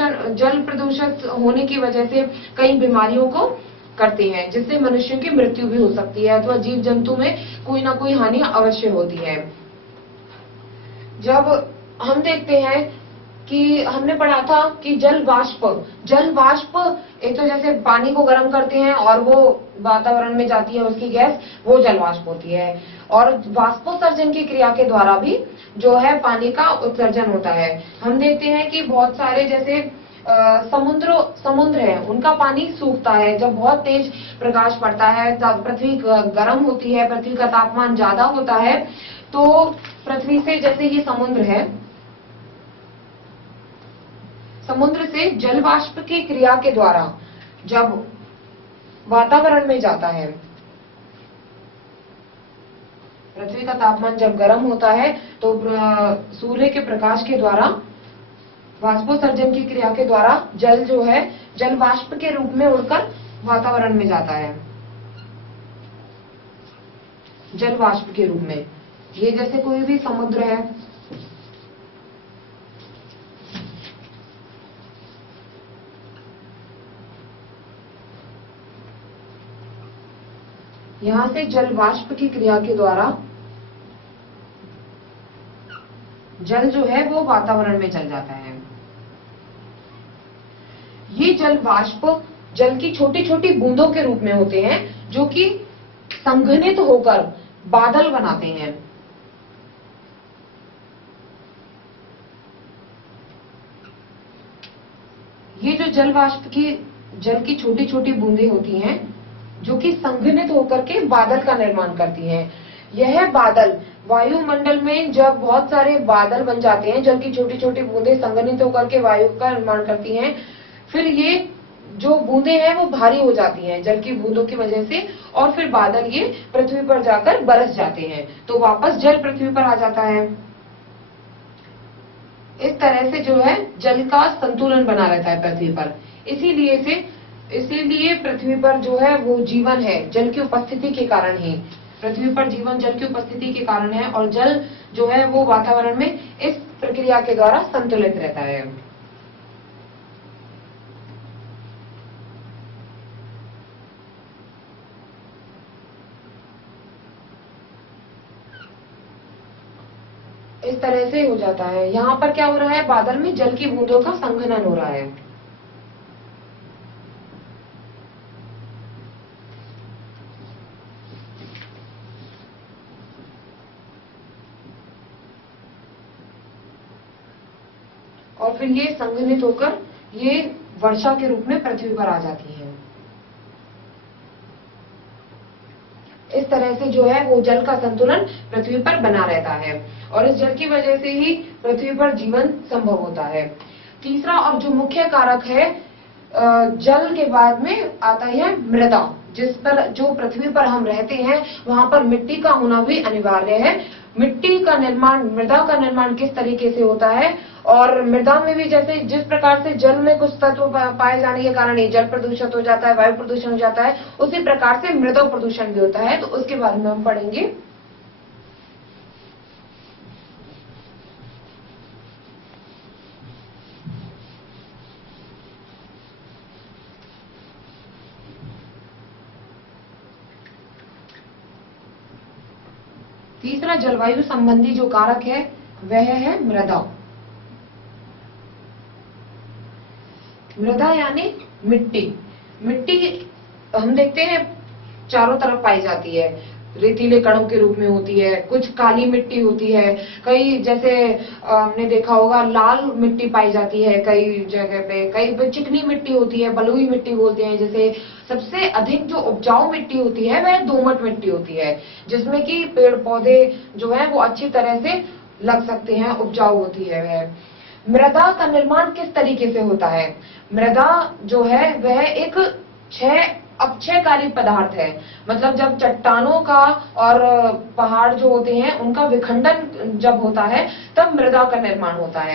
जल प्रदूषित होने की वजह से कई बीमारियों को करते हैं, जिससे मनुष्यों की मृत्यु भी हो सकती है अथवा जीव जंतु में कोई ना कोई हानि अवश्य होती है। जब हम देखते हैं कि हमने पढ़ा था कि जल वाष्प एक तो जैसे पानी को गर्म करते हैं और वो वातावरण में जाती है उसकी गैस, वो जल वाष्प होती है। और वाष्पोत्सर्जन की क्रिया के द्वारा भी जो है पानी का उत्सर्जन होता है। हम देखते हैं कि बहुत सारे जैसे समुद्र है, उनका पानी सूखता है जब बहुत तेज प्रकाश पड़ता है, तब पृथ्वी गर्म होती है, पृथ्वी का तापमान ज्यादा होता है, तो पृथ्वी से जैसे ये समुद्र है, समुद्र से जल वाष्प की क्रिया के द्वारा जब वातावरण में जाता है, पृथ्वी का तापमान जब गर्म होता है तो सूर्य के प्रकाश के द्वारा वाष्पोत्सर्जन की क्रिया के द्वारा जल जो है जल वाष्प के रूप में उड़कर वातावरण में जाता है, जल वाष्प के रूप में। ये जैसे कोई भी समुद्र है, यहां से जल वाष्प की क्रिया के द्वारा जल जो है वो वातावरण में चल जाता है। ये जल वाष्प जल की छोटी छोटी बूंदों के रूप में होते हैं, जो कि संघनित होकर बादल बनाते हैं। ये जो जल की छोटी छोटी बूंदें होती हैं, जो कि संघनित होकर के बादल का निर्माण करती हैं। यह बादल वायुमंडल में जब बहुत सारे बादल बन जाते हैं, जल की छोटी छोटी बूंदें संघनित होकर के वायु का निर्माण करती हैं, फिर ये जो बूंदें हैं वो भारी हो जाती हैं जल की बूंदों की वजह से, और फिर बादल ये पृथ्वी पर जाकर बरस जाते हैं, तो वापस जल पृथ्वी पर आ जाता है। इस तरह से जो है जल का संतुलन बना रहता है पृथ्वी पर। इसीलिए पृथ्वी पर जो है वो जीवन है, जल की उपस्थिति के कारण ही। पृथ्वी पर जीवन जल की उपस्थिति के कारण है, और जल जो है वो वातावरण में इस प्रक्रिया के द्वारा संतुलित रहता है। इस तरह से हो जाता है। यहाँ पर क्या हो रहा है, बादल में जल की बूंदों का संघनन हो रहा है। और फिर ये संघनित होकर ये वर्षा के रूप में पृथ्वी पर आ जाती है। इस तरह से जो है वो जल का संतुलन पृथ्वी पर बना रहता है, और इस जल की वजह से ही पृथ्वी पर जीवन संभव होता है। तीसरा और जो मुख्य कारक है जल के बाद में आता है मृदा। जिस पर जो पृथ्वी पर हम रहते हैं वहां पर मिट्टी का होना भी अनिवार्य है। मृदा का निर्माण किस तरीके से होता है, और मृदा में भी जैसे जिस प्रकार से जल में कुछ तत्व पाए जाने के कारण ही जल प्रदूषित हो जाता है, वायु प्रदूषण हो जाता है, उसी प्रकार से मृदा प्रदूषण भी होता है। तो उसके बारे में हम पढ़ेंगे। तीसरा जलवायु संबंधी जो कारक है वह है मृदा। मृदा यानी मिट्टी। मिट्टी हम देखते हैं चारों तरफ पाई जाती है, रेतीले कणों के रूप में होती है, कुछ काली मिट्टी होती है, कई जैसे हमने देखा होगा लाल मिट्टी पाई जाती है कई जगह पे, कई पे चिकनी मिट्टी होती है, बलुई मिट्टी बोलते हैं। जैसे सबसे अधिक जो उपजाऊ मिट्टी होती है वह दोमट मिट्टी होती है, जिसमें कि पेड़ पौधे जो है वो अच्छी तरह से लग सकते हैं, उपजाऊ होती है वह। मृदा का निर्माण किस तरीके से होता है? मृदा जो है वह एक अपक्षयकारी पदार्थ है। मतलब जब चट्टानों का और पहाड़ जो होते हैं उनका विखंडन जब होता है तब मृदा का निर्माण होता है।